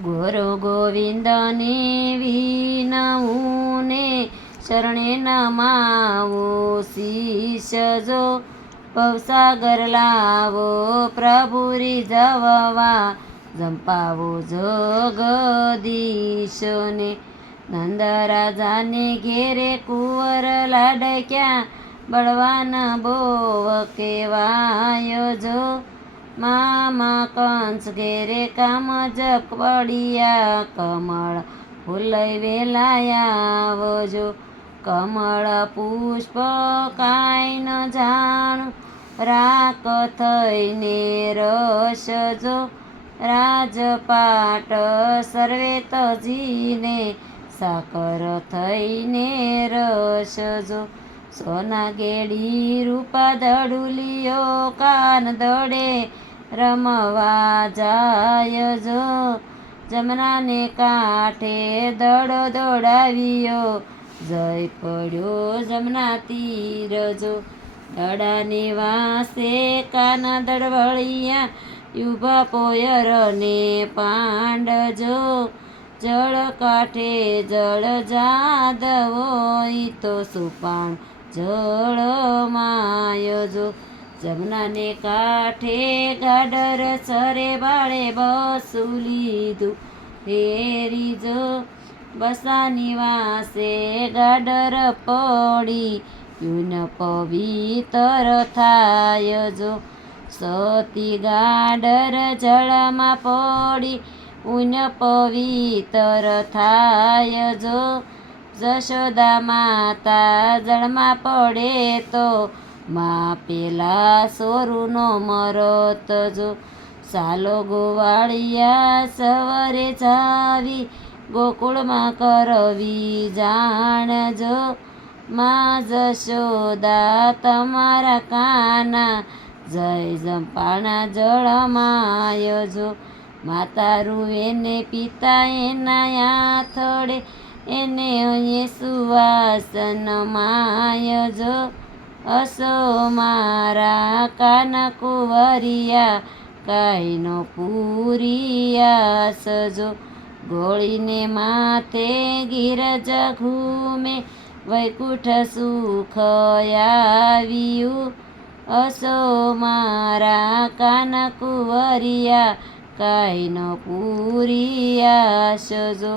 ગુરુ ગોવિંદને વિનવું ને શરણે નમાવો શીશ જો ભવસાગર લાવો પ્રભુ રીઝવવા જંપાવો જગદીશને નંદ રાજાને ઘેરે કુંવર લાડક્યા બળવાન બોવ કેવાય જો મામા કંસ ઘેરે કામ જપ પડિયા કમળ ફૂલ વેલાયા આવજો કમળ પુષ્પ કાંઈ ન જાણું રાક થઈને રસ જો રાજપાટ સર્વે તજીને સાકર થઈને રસ જો સોના ગેડી રૂપા દડુલીઓ કાન દડે રમવા જાય જો જમનાને કાંઠે દડો દોડાવ્યો જય પડ્યો જમના તીર જો દડાને વાસે કાન દડવળિયા યુભા પોયરને પાંડજો જળ કાંઠે જળ જાદવો તો સુપાણ જળ માય જો જમનાને કાંઠે ગાડર સરે બાળે બસું લીધું ફેરી જો બસાની વાસે ગાડર પડી યુન પવિત્ર થાય જો સતી ગાડર જળમાં પડી ઉન પવિત્ર થાય જો જશોદા માતા જળમાં પડે તો મા પેલા સોરુનો મરત જો સાલો ગોવાળિયા સવરે જાવી ગોકુળમાં કરવી જાણજો મા જશોદા તમારા કાના જય જંપાણા જળમાય જો માતા રૂવેને પિતા એના આથડે એને અહીં સુવાસન માય જો અસો મારા કાન કુંવરિયા કાંઈ નો પૂરિયા સજો ગોળીને માથે ગિરજ ઘૂમે વૈકુંઠ સુખ આવ્યું અસો મારા કાન કુંવરિયા કાંઈ ન પૂરિયા સજો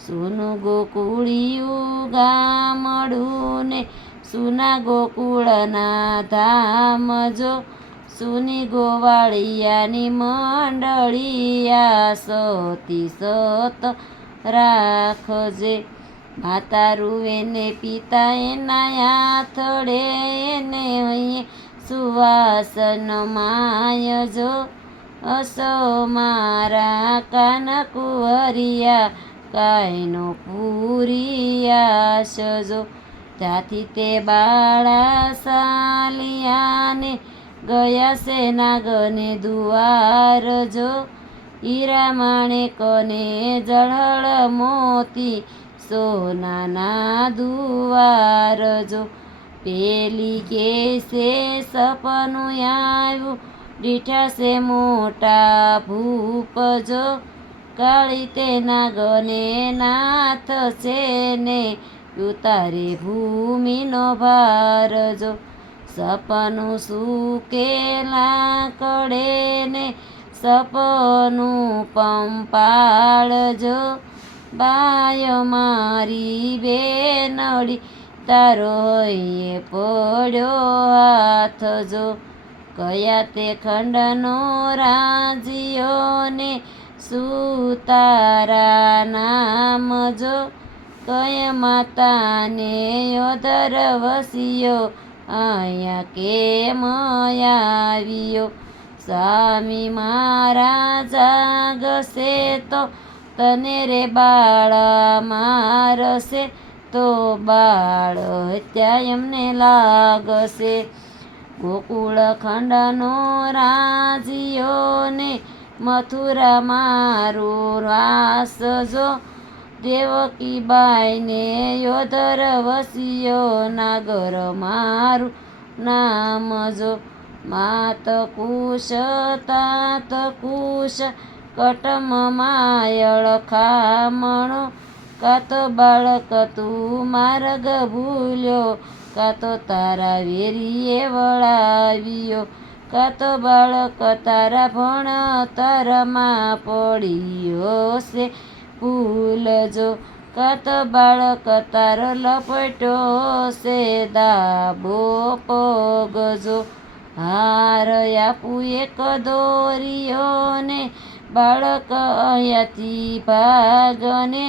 સોનું ગોકુળિયું ગામડું ને સુના ગોકુળના ધામ જો સુની ગોવાળિયાની મંડળિયા સતી સત રાખજે માતા રૂવેને પિતા એના આથડે એને અહીં સુવાસન માય જો અસો મારા કાન કુંવરિયા કાંઈ નો પૂરિયા સજો ત્યાંથી તે બાળા સાલિયાને ગયા છે નાગને દુવાર જો હીરા માણેકને જળહળ મોતી સોનાના દુવાર જો પેલી કેસે સપનું આવ્યું દીઠા છે મોટા ભૂપ જો કાળી તે નાગને નાથ છે ને ઉતારે ભૂમિનો ભાર જો સપનું સુકેલા કડે ને સપનું પંપાળજો બાય મારી બેનડી તારો એ પડ્યો હાથ જો કયા તે ખંડનો રાજીયો ને સુતારા નામ જો કયા માતાને યોધર વસિયો અહીંયા કેમ આવ્યો સ્વામી મારા જાગશે તો તને રે બાળ મારશે તો બાળ હત્યા એમને લાગશે ગોકુળ ખંડનો રાજીયો ને મથુરા મારું રાસ જો દેવકી બાઈને યોધર વસિયો નાગર મારું નામ જો માત કુશ તાત કુશ કટમમાં અળખામણો, કાં તો બાળક તું માર્ગ ભૂલ્યો, કાં તો તારા વેરીએ વળાવ્યો, કાં તો બાળક તારા ભણતરમાં પડ્યો છે ભૂલજો, કાં તો બાળક તારો લપટ્યો છે દાબો પગજો. હાર આપું એક દોરીઓ ને બાળક અહીંયાથી ભાગને,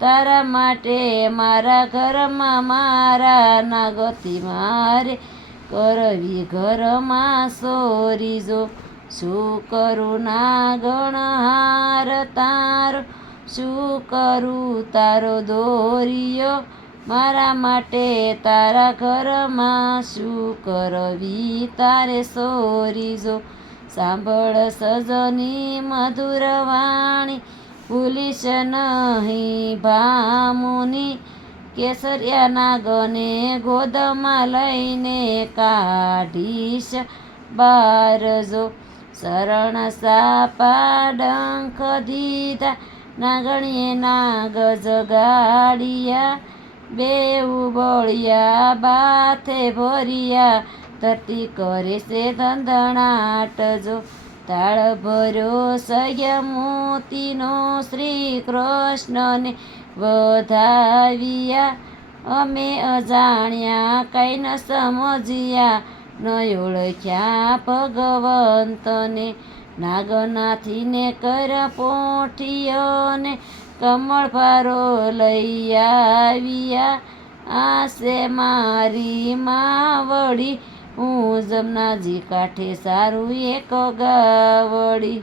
તારા માટે મારા ઘરમાં મારા નાગતી મારે કરવી ઘરમાં સોરી જો. શું કરું નાગણ હાર તારો, શું કરું તારો દોરીયો, મારા માટે તારા ઘરમાં શું કરવી તારે સોરી જો. સાંભળ સજની મધુર વાણી, ભૂલીશ નહીં ભામુની, કેસરિયા નાગને ગોદમાં લઈને કાઢીશ બાર જો. શરણ સાપા ડંખ દીધા, નાગણીએ નાગ જગાડ્યા, બેઉ બળિયા બાથે ભર્યા, ધરતી કરે છે ધંધણાટ જો. તાળ ભર્યો સહ્ય મોતીનો શ્રી કૃષ્ણને વધાવ્યા, અમે અજાણ્યા કઈ ન સમજ્યા, ન ઓળખ્યા ભગવંતને. નાગનાથીને કર પોઠીઓને કમળ ભારો લઈ આવ્યા, આશે મારી માવડી, હું જમનાજી કાંઠે સારું એક ગાવડી.